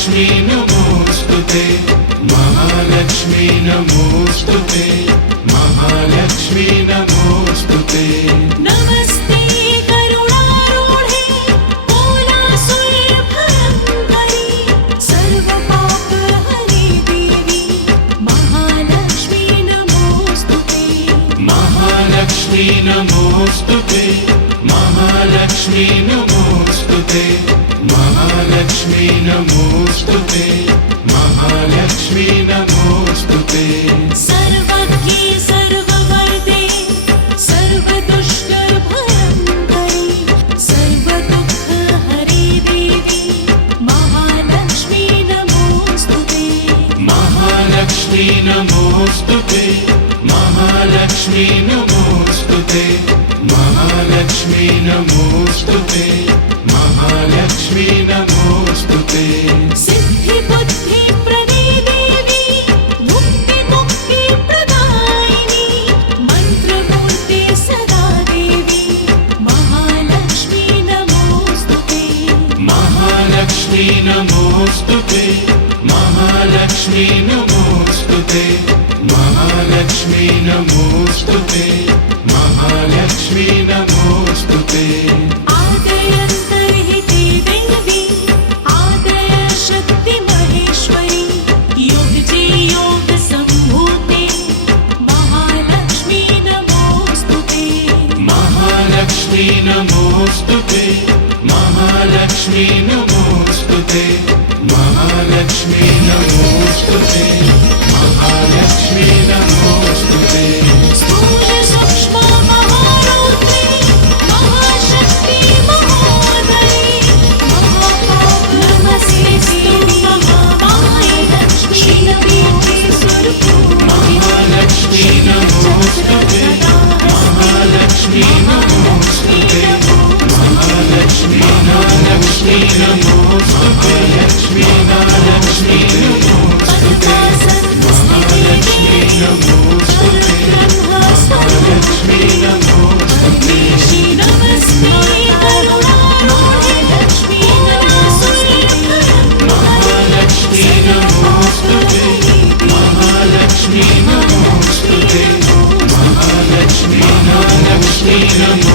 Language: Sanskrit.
महालक्ष्मी नमोस्तुते महालक्ष्मी नमोस्तुते महालक्ष्मी नमोस्तुते नमस्ते करुणारूढे कोलासुरभयङ्करी सर्वपापहरे देवी महालक्ष्मी नमोस्तुते महालक्ष्मी नमोस्तुते महालक्ष्मी नमोस्तुते महालक्ष्मी नमोस्तुते महालक्ष्मी नमोस्तुते सर्वज्ञे सर्ववरदे सर्वदुष्टभयङ्करी सर्वदुःखहरे देवी महालक्ष्मी नमोस्तुते महालक्ष्मी नमोस्तुते महालक्ष्मी नमोस्तुते महालक्ष्मी नमोस्तुते महालक्ष्मी नमोस्तुते सिद्धिबुद्धिप्रदे देवी मुक्तिमुक्तिप्रदायिनी मन्त्रमूर्ते सदा देवी महालक्ष्मी नमोस्तुते महालक्ष्मी नमोस्तुते महालक्ष्मी नमोस्तुते महालक्ष्मी नमोस्तुते महालक्ष्मी नमोस्तुते आदयन्तर्हिते देवी आदय शक्ति महेश्वरी योगजे योगसम्भूते महालक्ष्मी नमोस्तुते महालक्ष्मी नमोस्तुते महालक्ष्मी नमोस्तुते महालक्ष्मी नमोस्तुते महालक्ष्मी नमोस्तुते स्थूल सूक्ष्म महारौद्री महाशक्ति महोदरी महापाप नमस्ते देवी महामाये लक्ष्मी नमोस्तुते महालक्ष्मी नमोस्तुते महालक्ष्मी नमोस्तुते महालक्ष्मी महालक्ष्मी नमोस्तुते लक्ष्मी महालक्ष्मी नमोस्तुते महालक्ष्मी नमोस्तुते महालक्ष्मी नमोस्तुते नमस्ते करुणारूढे लक्ष्मी महालक्ष्मी नमोस्तुते महालक्ष्मी नमोस्तुते महालक्ष्मी महालक्ष्मी नमोस्तुते